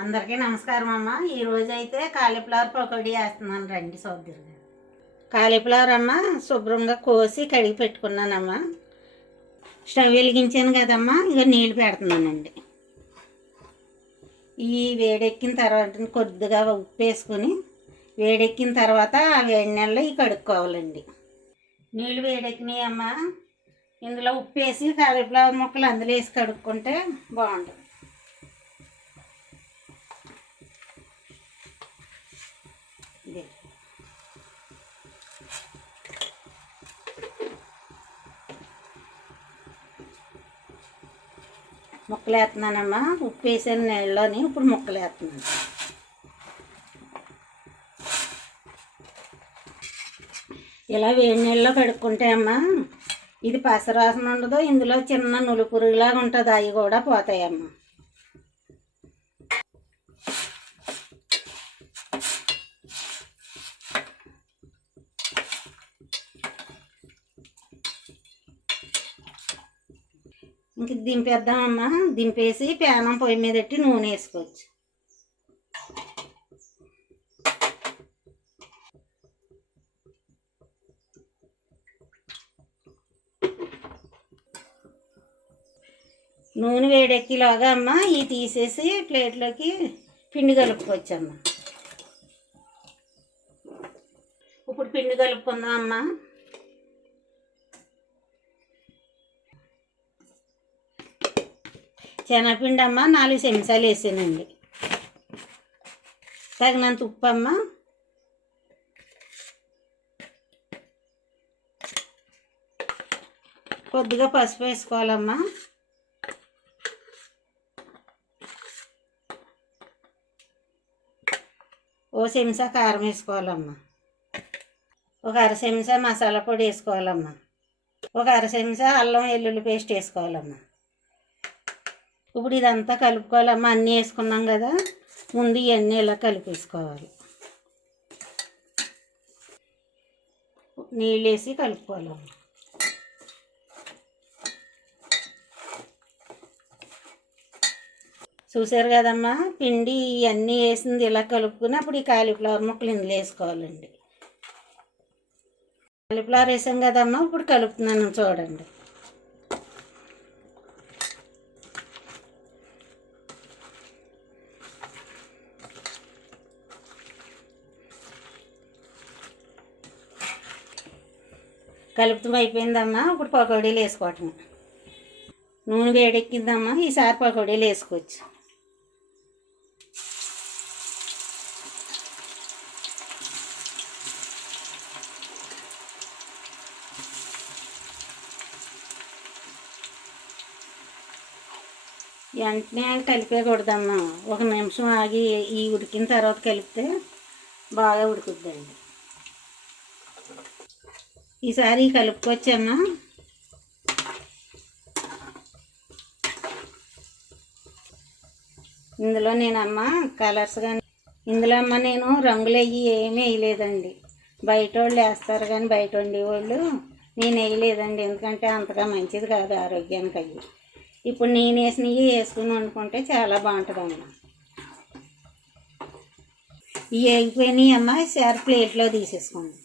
అందరికీ నమస్కారం అమ్మ. ఈరోజు అయితే కాలీఫ్లవర్ పకోడీ వేస్తున్నాను, రండి చూద్దురు. కాలీఫ్లవర్ అమ్మ శుభ్రంగా కోసి కడిగి పెట్టుకున్నానమ్మా. స్టవ్ వెలిగించాను కదమ్మా, ఇక నీళ్ళు పెడుతున్నానండి. ఈ వేడెక్కిన తర్వాత కొద్దిగా ఉప్పు వేసుకుని వేడెక్కిన తర్వాత ఆ వేడి నీళ్ళలో ఇవి కడుక్కోవాలండి. నీళ్ళు వేడెక్కినాయి అమ్మ, ఇందులో ఉప్పు వేసి కాలీఫ్లవర్ ముక్కలు అందులో వేసి కడుక్కుంటే బాగుంటుంది. ముక్కలు వేస్తున్నానమ్మా, ఉప్పు వేసాను నీళ్ళలోని, ఇప్పుడు ముక్కలు వేస్తున్నాను. ఇలా వేడి నీళ్ళలో కడుక్కుంటే అమ్మా ఇది పసరాసన ఉండదు, ఇందులో చిన్న నులుపురుగులాగా ఉంటుంది, అవి కూడా పోతాయమ్మా. ఇంక దింపేద్దామమ్మా. దింపేసి పేనం పొయ్యి మీద పెట్టి నూనె వేసుకోవచ్చు. నూనె వేడెక్కిలాగా అమ్మ ఇవి తీసేసి ప్లేట్లోకి పిండి కలుపుకోవచ్చు అమ్మ. ఇప్పుడు పిండి కలుపుకుందాం అమ్మ. శనగపిండి అమ్మ 4 చెంచాలు వేసానండి. తగినంత ఉప్పు అమ్మ, కొద్దిగా పసుపు వేసుకోవాలమ్మా. ఓ చెంచా కారం వేసుకోవాలమ్మా. ఒక అర చెంచా మసాలా పొడి వేసుకోవాలమ్మా. ఒక అర చెంచా అల్లం వెల్లుల్లి పేస్ట్ వేసుకోవాలమ్మా. ఇప్పుడు ఇదంతా కలుపుకోవాలమ్మా. అన్నీ వేసుకున్నాం కదా, ముందు ఇవన్నీ ఇలా కలిపేసుకోవాలి. నీళ్ళు వేసి కలుపుకోవాలమ్మా. చూసారు కదమ్మా, పిండి ఇవన్నీ వేసింది ఇలా కలుపుకుని అప్పుడు ఈ కాలీఫ్లవర్ ముక్కలు ఇందులో వేసుకోవాలండి. కాలీఫ్లవర్ వేసాం కదమ్మా, ఇప్పుడు కలుపుతున్నాను చూడండి. కలుపుతం అయిపోయిందమ్మా, ఇప్పుడు పకోడీలు వేసుకోవటం. నూనె వేడెక్కిందమ్మా, ఈసారి పకోడీలు వేసుకోవచ్చు. వెంటనే కలిపేకూడదమ్మా, ఒక నిమిషం ఆగి ఈ ఉడికిన తర్వాత కలిపితే బాగా ఉడుకుద్దండి. ఈసారి కలుపుకొచ్చమ్మా. ఇందులో నేనమ్మా కలర్స్ కానీ ఇందులో అమ్మ నేను రంగులు అయ్యి ఏమీ వేయలేదండి. బయట వాళ్ళు వేస్తారు కానీ బయట వండేవాళ్ళు, నేను వేయలేదండి. ఎందుకంటే అంతగా మంచిది కాదు ఆరోగ్యానికి అయ్యి. ఇప్పుడు నేను వేసినవి వేసుకుని వండుకుంటే చాలా బాగుంటుందమ్మా. ఇవి వేగిపోయినాయి అమ్మ, ఈసారి ప్లేట్లో తీసేసుకోండి.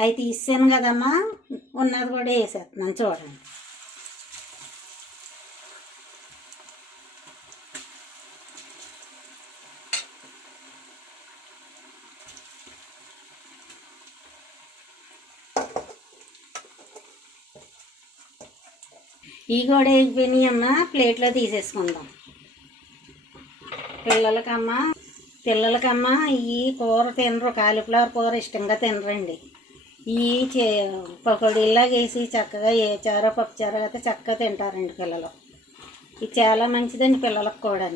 అవి తీసాను కదమ్మా, ఉన్నది కూడా వేసేస్తున్నాను చూడండి. ఇవి కూడా వేగిపోయినాయి అమ్మ, ప్లేట్లో తీసేసుకుందాం. పిల్లలకమ్మా ఈ కూర తినరు, కాలీఫ్లవర్ కూర ఇష్టంగా తినరండి. ఈ పకోడీలాగా వేసి చక్కగా ఏ చారో పప్పు చారో అయితే చక్కగా తింటారండి పిల్లలు. ఇది చాలా మంచిదండి పిల్లలకు కూడా.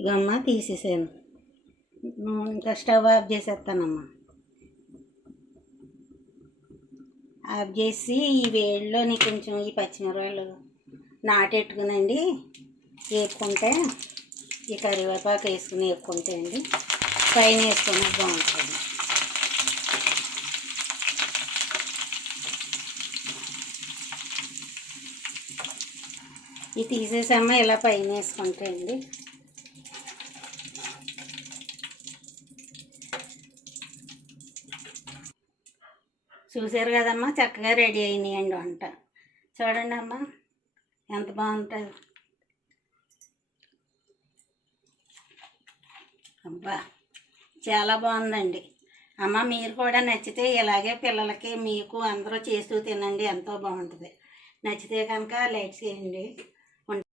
ఇగమ్మా తీసేసాను. ఇంకా స్టవ్ ఆఫ్ చేసేస్తానమ్మా. ఆఫ్ చేసి ఈ వేడిలోని కొంచెం ఈ పచ్చిమిరపకాయలు నాటెట్టుకునండి వేపుకుంటే ఈ కరివేపాకు వేసుకుని వేపుకుంటే అండి పైన వేసుకుని బాగుంటుంది. ఇది తీసేసమ్మా ఇలా పైన వేసుకుంటే అండి చూసారు కదమ్మా, చక్కగా రెడీ అయినాయండి వంట. చూడండి అమ్మ ఎంత బాగుంటుంది. అబ్బా చాలా బాగుందండి అమ్మ. మీరు కూడా నచ్చితే ఇలాగే పిల్లలకి మీకు అందరూ చేస్తూ తినండి, ఎంతో బాగుంటుంది. నచ్చితే కనుక లైక్ చేయండి.